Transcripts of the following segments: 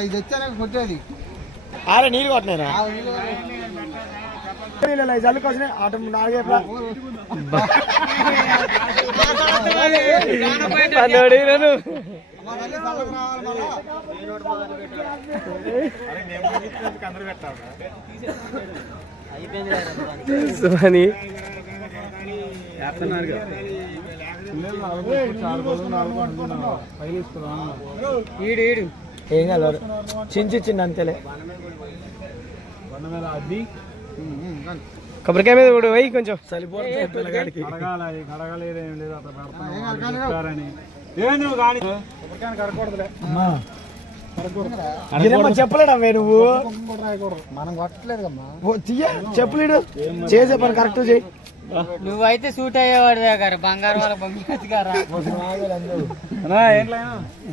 ఇది వచ్చాక కొట్టేది అరే నీళ్ళు కొట్టినా జల్లుకి వచ్చినాయి ఆటో నాలుగేపా ఏం కాదు చించిచ్చింది అంతేలే కొబ్బరికాయ మీద కూడా పోయి కొంచెం సరిపోతుంది చెప్పలేడా నువ్వు మనం కొట్టలేదు కమ్మా చెప్పలేడు చేసే పని కరెక్ట్ చేయి నువ్వైతే సూట్ అయ్యేవాడు దగ్గర బంగారు వాళ్ళ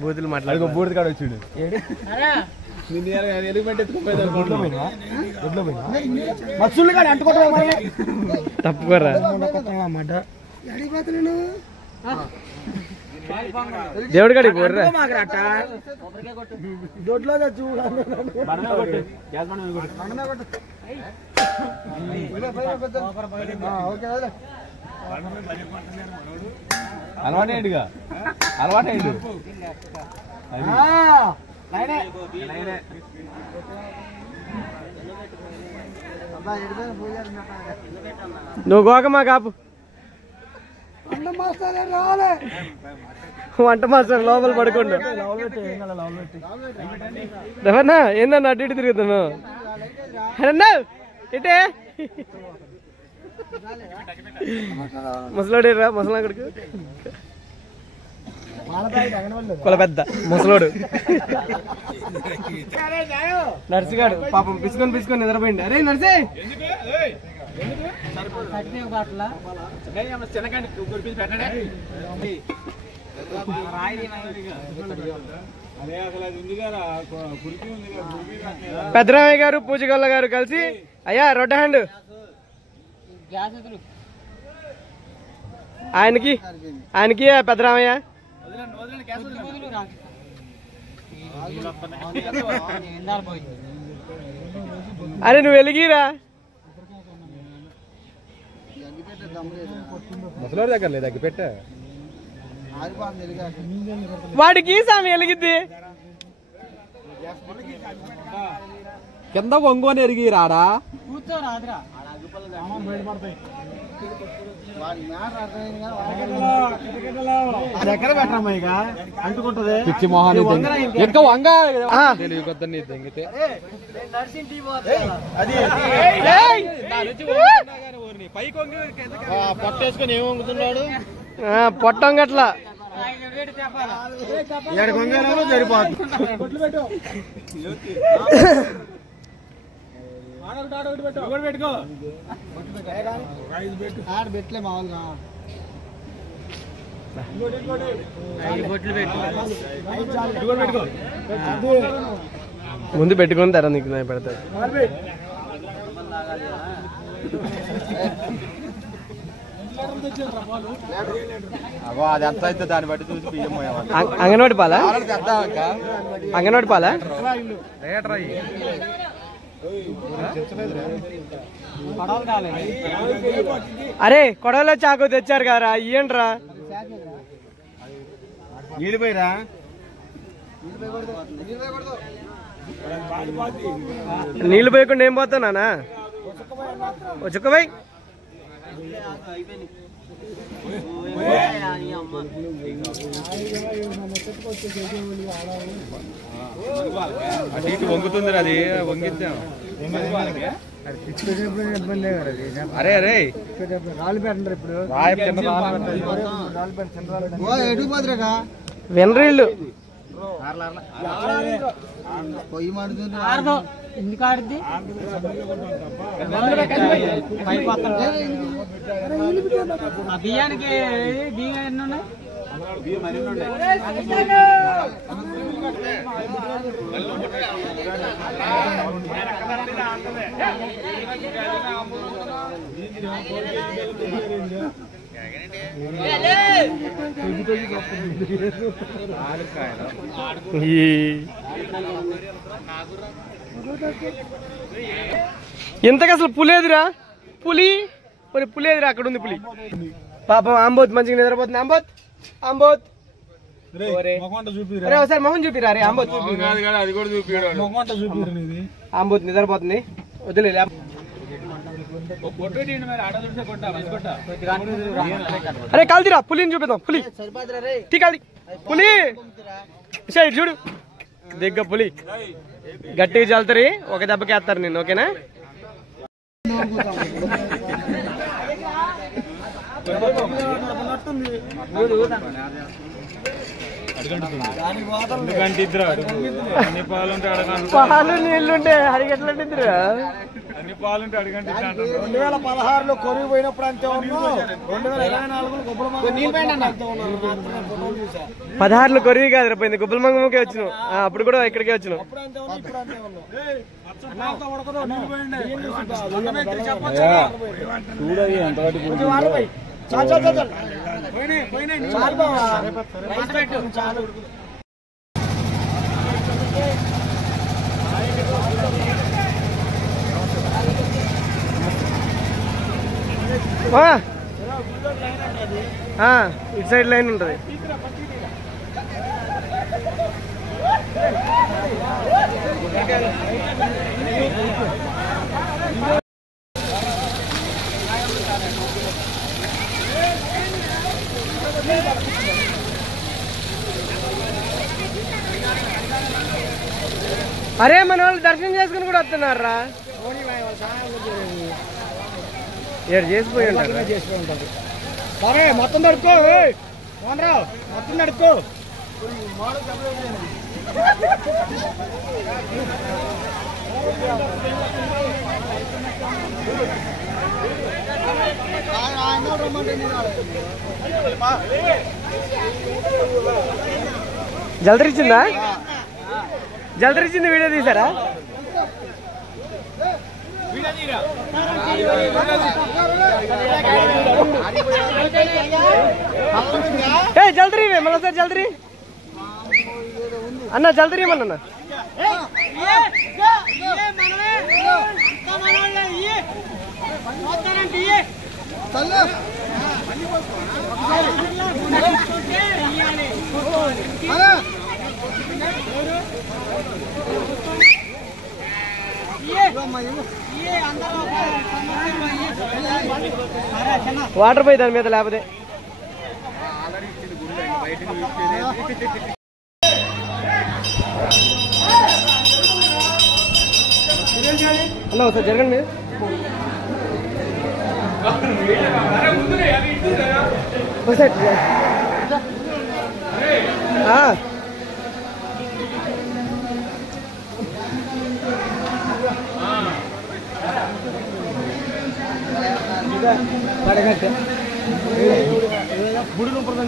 బూతులు మాట్లాడు బూడిద కాడ వచ్చిండు తప్పుకోరా దేవుడి కాడికి పోర్రా దొడ్లో అలవాటేడుగా అలవాటేడు నువ్వు గోకమా కాపు వంట మాస్టర్ లోపల పడుకోండు రవన్నా ఏందన్నా అటు ఇటు తిరుగుతున్నావు అన్నా ఇటే ముసలాడేరా ముసలా కొడుకు కొల పెద్ద ముసలోడు నర్సిగాడు పాపం పిసుకొని నిద్రపోయింది అరే నర్సే పెద్దరామయ్య గారు పూజగల్ల గారు కలిసి అయ్యా రొట్టె హ్యాండ్ ఆయనకి పెద్దరామయ్య అరే నువ్వు వెలిగిరా ముసలోడి దగ్గర లేదు అగ్గి పెట్ట వాడికి సామి వెలిగిద్ది కింద వంగోని ఎరిగి రాడా కూర్చోరాదురా ఎక్కడ పెట్టమ్మా ఇక అంటుకుంటది పిచ్చి మొహాన్ని ఇంకా వంగ తెలియకొద్దని తెంగితే పొట్టేసుకొని ఏం వంగుతున్నాడు పొట్టం గట్లా పెట్టలే మామూలుగా ముందు పెట్టుకుని తర నీకు పెడతాడు అది ఎంత అయితే దాన్ని బట్టి చూసి బియ్యం అంగన్వాడి పాలా అంగన్వాడి పాలా అరే కొడవలో చాకు తెచ్చారు కదరా ఇయ్యండ్రా నీళ్ళు పోయిరా నీళ్ళు పోయకుండా ఏం పోతావు నానా చుక్కపోయి అటు ఇటు వంగుతుంది అది వంగిద్దాం అరే అరే రాళ్ళు పెట్టండి ఇప్పుడు వెనరీళ్ళు పొయ్యి మాడుతుంది ఎందుకు ఆడుద్ది బియ్యానికి బియ్యం ఎన్ని ఉన్నాయి ఎంతకు అసలు పులేదురా పులి పులేదురా అక్కడ ఉంది పులి పాపం ఆంబోత్ మంచిగా నిద్రపోతుంది ఆంబోత్ ఒకసారి మొహం చూపిరా రే ఆంబోత్ ఆంబోత్ నిద్రపోతుంది వదిలే అరే కాల్దిరా పులిని చూపిద్దాం పులి కాల్ది పులి చూడు దగ్గర పులి గట్టిగా చల్తారు ఒక దెబ్బకి వేస్తారు నేను ఓకేనా పాలు నీళ్లుంటే అడిగెట్లంటే అన్ని పాలుంటే అడిగంటే 2016లో కొరువు పోయినప్పుడు అంతే ఉన్నాం 16లో కొరివి కాదు పోయింది గుబ్బల మంగమ్మకే వచ్చినాం అప్పుడు కూడా ఇక్కడికే వచ్చినాం ఇటు సైడ్ లైన్ ఉంటుంది అరే మన వాళ్ళు దర్శనం చేసుకుని కూడా వస్తున్నారా చేసిపోయి ఉంటారు సరే మొత్తం నడుకో మొత్తం నడుకో జల్దరిచ్చిందా జల్దరిచ్చింది వీడియో తీసారా జల్దరీ మళ్ళీ సార్ జల్దరీ అన్న జల్దరీ మళ్ళీ వాటర్ పోయి దాని మీద లేకపోతే హలో సార్ జరగండి గుడి లోపల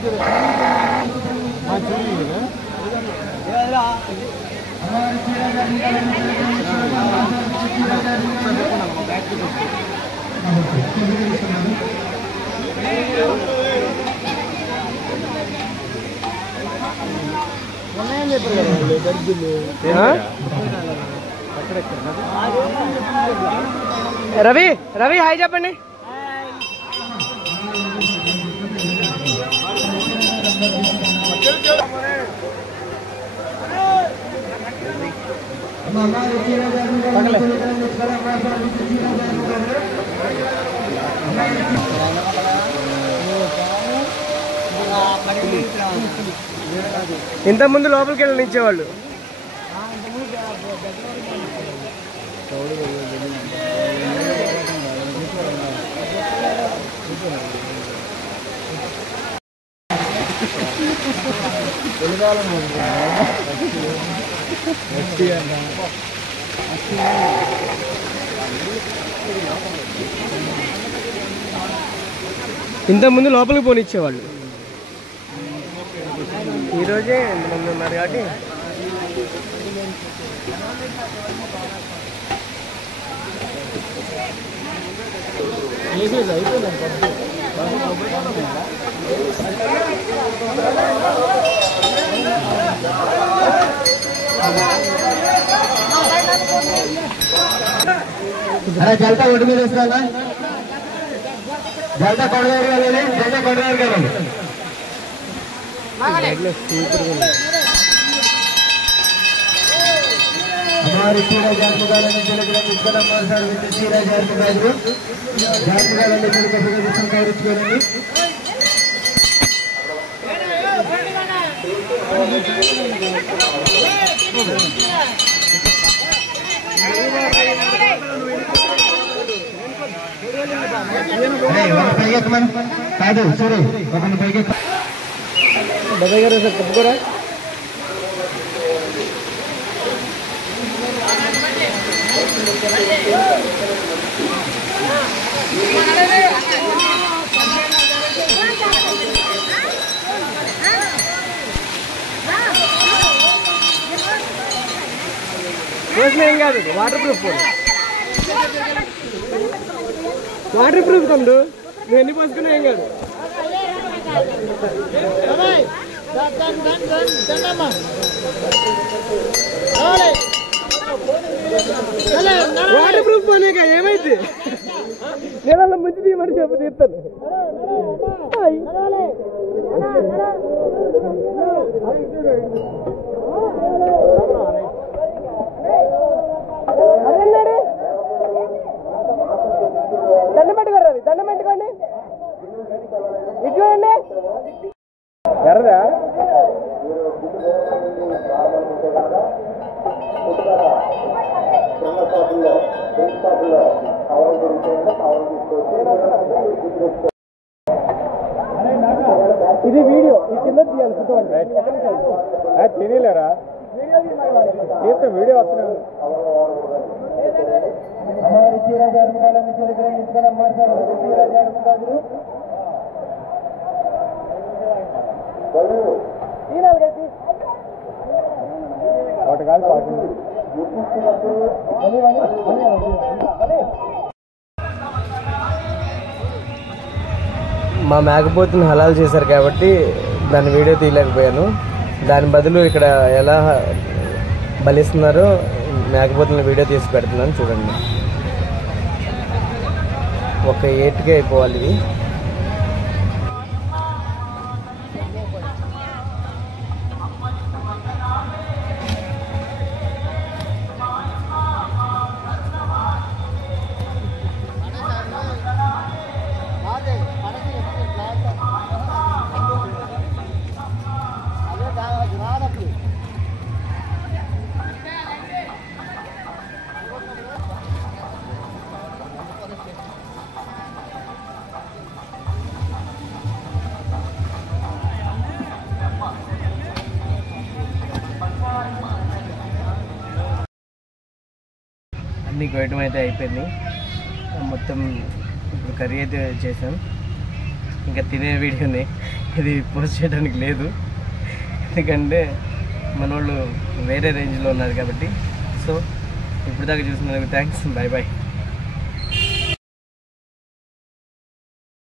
రవి రవి హాయ్ చెప్పండి ఇంతకుముందు లోపలికి వెళ్ళి నిలిచేవాళ్ళు. ఇంతకుముందు లోపలికి పోనిచ్చేవాళ్ళు. ఈరోజే ఎంతమంది ఉన్నారు కాబట్టి అయిపోయింది. అరే జల్తా ఒడ్డు మీద వేసుకురా జల్తా కొండవేరుగాలి జల్తా కొండవేరుగాలి हमारे पूरा जातिकाल में चले गए इसका मार्शल विद सीरा जातिकाल में चले गए पोजीशन कवरेज करेंगे अरे वन पైకి కమన్ కాదు సరే ఒక పైకి బాబాయ్ గారు సార్ తప్పుకోరా ఏం కాదు వాటర్ ప్రూఫ్ కండు నువ్వు ఎన్ని పోసుకున్నా ఏం కాదు వాటర్ ప్రూఫ్ పోలేక ఏమైంది నేను ముందు తీయమని చెప్పి తీస్తాను దండం పెట్టుకోరు రవి దండం పెట్టుకోండి ఇటు చూడండి ఎర్రదా ఇది వీడియో ఈ కింద తీయాలి ఫోటో అంటే తినలేరా వీడియో వస్తున్నాను हमारे चेहरा जातिकाल में चले गए इसका मार्शल विद सीरा जातिकाल ఒకటి కాదు మా మేకపోతుని హలాల్ చేశారు కాబట్టి దాని వీడియో తీయలేకపోయాను దాని బదులు ఇక్కడ ఎలా బలిస్తున్నారో మేకపోతున్న వీడియో తీసి పెడుతున్నాను చూడండి ఒక 8కే అయిపోవాలి ఇది అన్నీ కోయటం అయితే అయిపోయింది మొత్తం ఇప్పుడు కర్రీ అయితే చేసాం ఇంకా తినే వీడియోని ఇది పోస్ట్ చేయడానికి లేదు ఎందుకంటే మన వాళ్ళు వేరే రేంజ్లో ఉన్నారు కాబట్టి సో ఇప్పుడు దాకా చూసినందుకు థ్యాంక్స్ బాయ్ బాయ్